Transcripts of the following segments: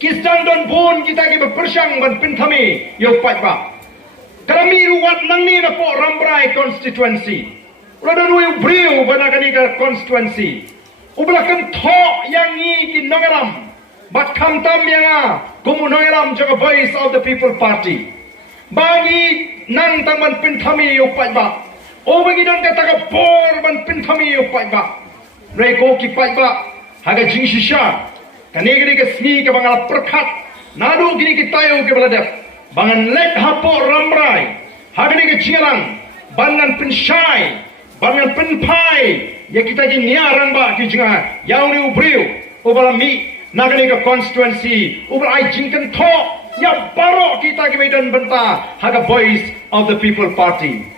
Kisdan don bon kita ki bersang ban pinthami yo patba. Kami ruwat nang ni na po Rambrai constituency. Ula don wi briu banakani ka constituency. Ubla kan tho yang ni ki nongaram. Bat kam tam yang kumu nongaram jaga voice of the people party. Bagi nang taman pinthami yo patba. O bagi don kata ka por ban pinthami yo patba. Reko ki patba haga jingshisha. Kanigini ke sni ke bangal perkat nadu gini ke tayo ke baladep bangan let hapo Rambrai hagini ke jingalang bangan pensyai bangan penpai ya kita ki niaran ba ki jinga yauni ubriu ubala mi nagani ke constituency ubala ai jingkan tho ya baro kita ki medan benta haga voice of the people party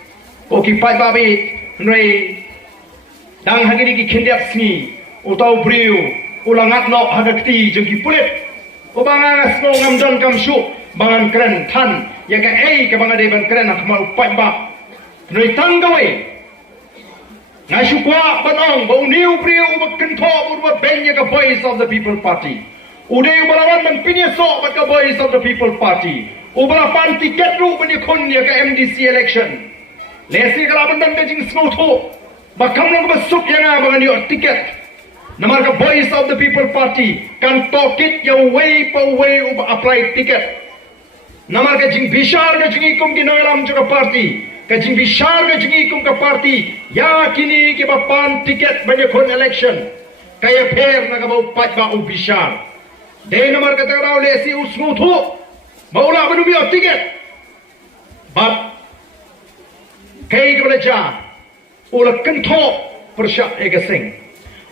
oki pai babi noi dang hagini ki khindiak sni utau briu ulangat no hagakti jengki pulit ubangan sno ngamdon kamshu bangan keren tan ya ka ke bangan deban keren akmal upai ba noi tanggawe ngasukwa banong bau niu priu ubakento urba benya ka voice of the people party udai ubalawan man pinyeso bat ka voice of the people party ubalapan tiket ru bani khon ya ka MDC election lesi kalaban dan bejing sno tho bakam lo basuk yang bangan yo tiket Namar ka voice of the people party kan tokit ya way pa way apply ticket. Namar ka jing bishar ka jing ikum ki nangaram ka party. Ka jing bishar ka jing ikum ka party. Ya kini ki bapan ticket banya kon election. Kaya pher na ka bau pat ba u bishar. Dei namar ka tagaraw lesi usmu thu. Maula banu bi ticket. But kay ka balaja. Ula kentho persya ega sing.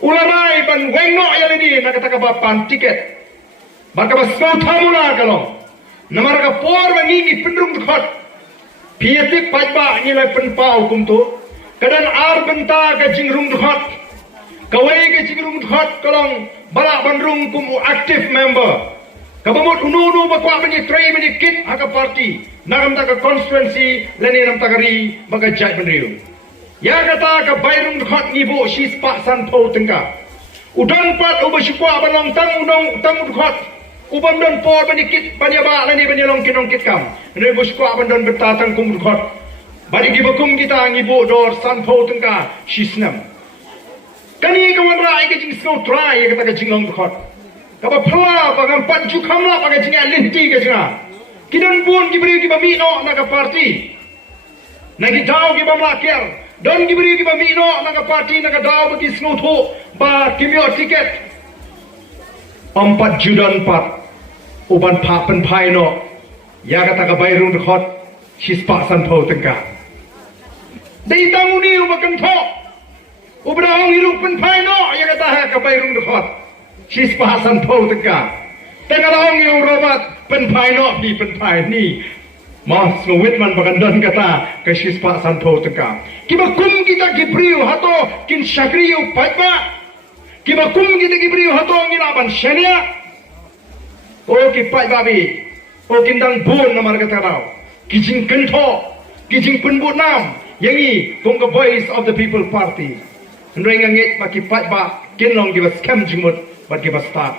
Ularai ban wengno yang ini nak kata bapan tiket. Maka basau thamuna kalau. Namar ka por bangi ni pendrung khot. Piatik pajba ni lai penpa hukum tu. Kadan ar benta ka jingrung khot. Kawai ka jingrung khot kalong balak bandrung kum active member. Kabamut unu bakwa bani tray bani kit haka party. Nagam ta ka constituency leni nam takari baga jai bandriu. Ya kata ka bayrung khot ngibo shis pa san tho tengka udan pat ubashukwa balong tang udong tang khot ubam don por banikit panyaba lani banyalong kinong kitkam ne bushukwa bandon betatang kum khot bari gibakum kita ngibo dor san tho tengka shisnam kani ka wanra ai ka jing snow try ya kata ka jinglong khot ka ba phla bagam pat ju khamla baga jinga linti ka jinga kidan bun gibri gibami no na ka party nagi daw gibamla ker don gibri ki bamino naga party naga daw bagi snutho ba kimyo tiket 4 judan 4 uban papen paino ya kata ka bayrung khot shispa san tho tengka dei tanguni ubakan tho ubra ong iruk pen paino ya kata ka bayrung khot shispa san tho tengka tengara ong yu robat pen paino pi pen pai ni Mas ngawit man bagandon kata ke shispa santo tengka. Kiba kum kita gibriu hato kin syakriu paitba. Kiba kum kita gibriu hato ngilaban syania. O ki paitba bi. O kindang bun namar kata rau. Kijing kentho. Kijing penbut nam. Yangi kong voice of the people party. Nrenga ngit baki paitba kinlong giba scam jimut bat giba start.